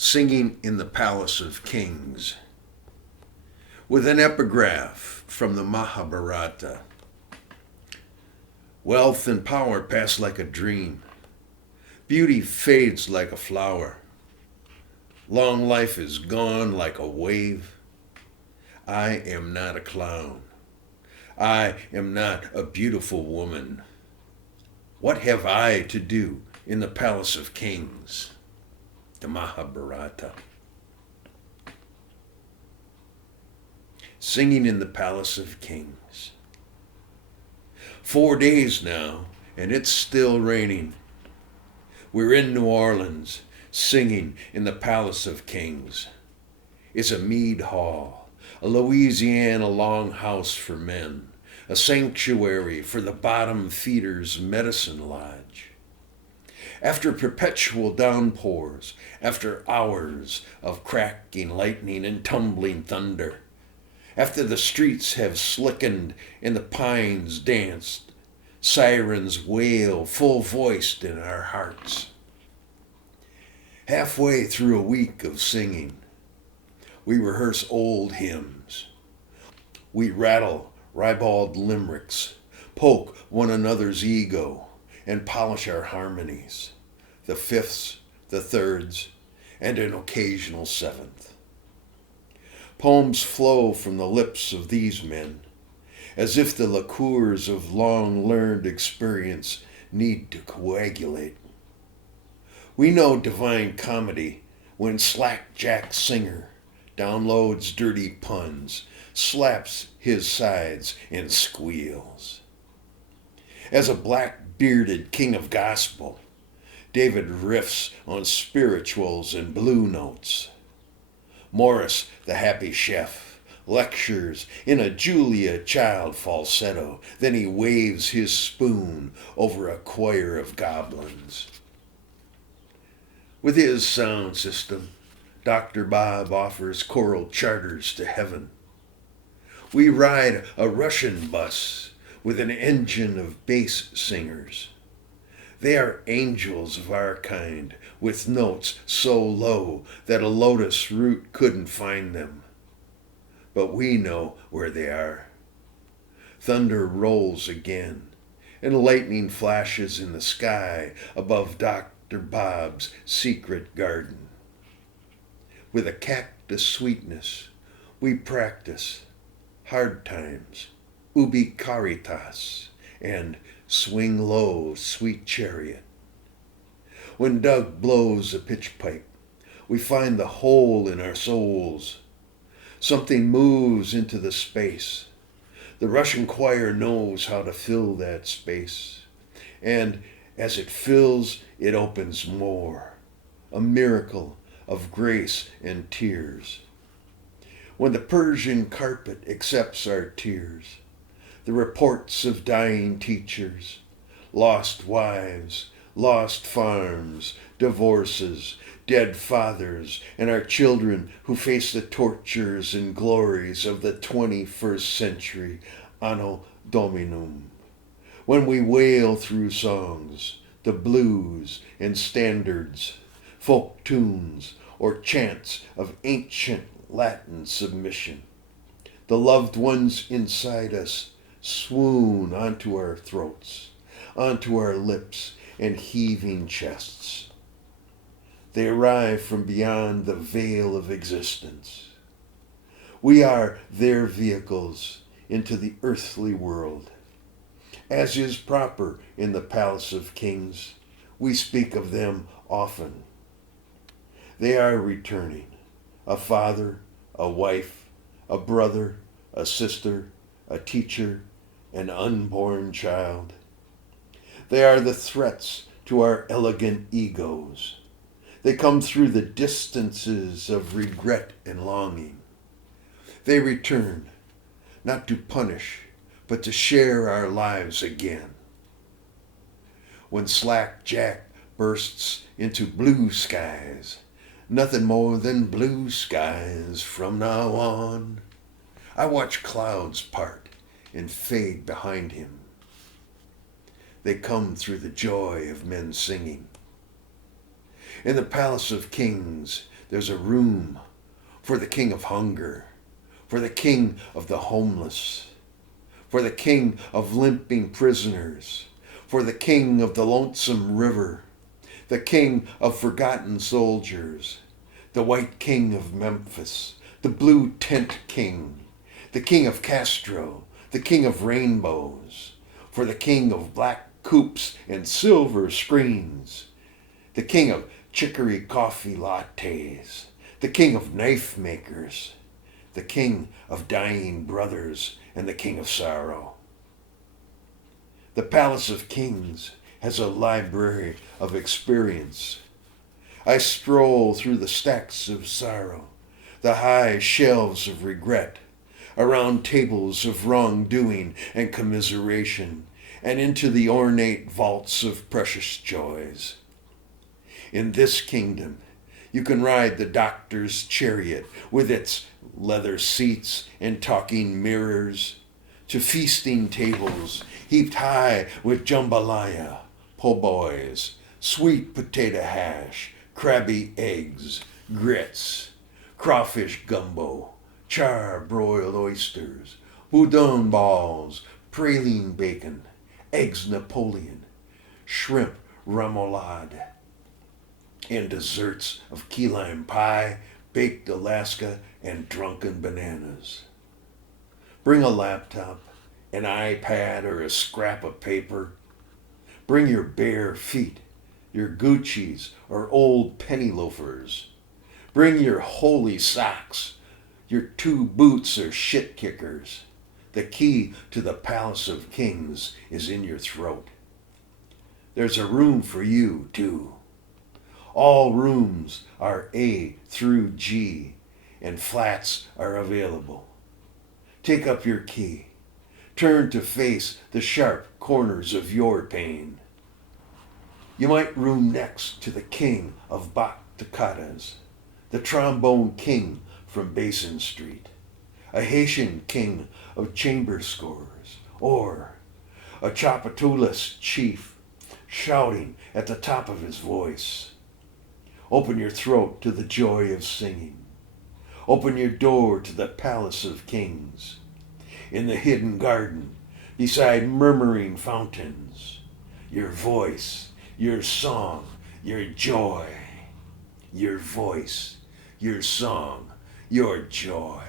Singing in the Palace of Kings, with an epigraph from the Mahabharata. Wealth and power pass like a dream. Beauty fades like a flower. Long life is gone like a wave. I am not a clown. I am not a beautiful woman. What have I to do in the Palace of Kings? The Mahabharata. Singing in the Palace of Kings. 4 days now, and it's still raining. We're in New Orleans, singing in the Palace of Kings. It's a mead hall, a Louisiana longhouse for men, a sanctuary for the Bottomfeeders medicine lodge. After perpetual downpours, after hours of cracking lightning and tumbling thunder, after the streets have slickened and the pines danced, sirens wail full-voiced in our hearts. Halfway through a week of singing, we rehearse old hymns. We rattle ribald limericks, poke one another's ego, and polish our harmonies, the fifths, the thirds, and an occasional seventh. Poems flow from the lips of these men, as if the liqueurs of long-learned experience need to coagulate. We know divine comedy when slack-jack singer downloads dirty puns, slaps his sides, and squeals. As a black-bearded king of gospel, David riffs on spirituals and blue notes. Morris, the happy chef, lectures in a Julia Child falsetto. Then he waves his spoon over a choir of goblins. With his sound system, Dr. Bob offers choral charters to heaven. We ride a Russian bus with an engine of bass singers. They are angels of our kind, with notes so low that a lotus root couldn't find them. But we know where they are. Thunder rolls again, and lightning flashes in the sky above Dr. Bob's secret garden. With a cactus sweetness, we practice hard times, ubi caritas, and swing low, sweet chariot. When Doug blows a pitch pipe, we find the hole in our souls. Something moves into the space. The Russian choir knows how to fill that space. And as it fills, it opens more. A miracle of grace and tears. When the Persian carpet accepts our tears, the reports of dying teachers, lost wives, lost farms, divorces, dead fathers, and our children who face the tortures and glories of the 21st century, Anno Dominum. When we wail through songs, the blues and standards, folk tunes, or chants of ancient Latin submission, the loved ones inside us swoon onto our throats, onto our lips and heaving chests. They arrive from beyond the veil of existence. We are their vehicles into the earthly world. As is proper in the Palace of Kings, we speak of them often. They are returning, a father, a wife, a brother, a sister, a teacher, an unborn child. They are the threats to our elegant egos. They come through the distances of regret and longing. They return, not to punish, but to share our lives again. When Slack Jack bursts into blue skies, nothing more than blue skies from now on, I watch clouds part and fade behind him. They come through the joy of men singing. In the Palace of Kings, There's a room for the king of hunger, for the king of the homeless, for the king of limping prisoners, for the king of the lonesome river, the king of forgotten soldiers, the white king of Memphis, the blue tent king, the king of Castro, the king of rainbows, for the king of black coops and silver screens, the king of chicory coffee lattes, the king of knife makers, the king of dying brothers, and the king of sorrow. The Palace of Kings has a library of experience. I stroll through the stacks of sorrow, the high shelves of regret, around tables of wrongdoing and commiseration, and into the ornate vaults of precious joys. In this kingdom, you can ride the doctor's chariot with its leather seats and talking mirrors, to feasting tables heaped high with jambalaya, po' boys, sweet potato hash, crabby eggs, grits, crawfish gumbo, char-broiled oysters, boudin balls, praline bacon, eggs Napoleon, shrimp remoulade, and desserts of key lime pie, baked Alaska, and drunken bananas. Bring a laptop, an iPad, or a scrap of paper. Bring your bare feet, your Gucci's or old penny loafers. Bring your holy socks, your 2 boots or shit kickers. The key to the Palace of Kings is in your throat. There's a room for you, too. All rooms are A through G, and flats are available. Take up your key. Turn to face the sharp corners of your pain. You might room next to the king of Bach toccatas, the trombone king from Basin Street, a Haitian king of chamber scores, or a Chapatoulas chief shouting at the top of his voice. Open your throat to the joy of singing. Open your door to the Palace of Kings. In the hidden garden, beside murmuring fountains, your voice, your song, your joy. Your voice, your song, your joy.